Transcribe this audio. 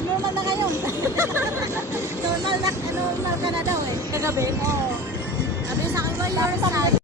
normal na ngayon. normal ka na daw eh. Kagabi? Oo. Sabi sa akin, why you're sad?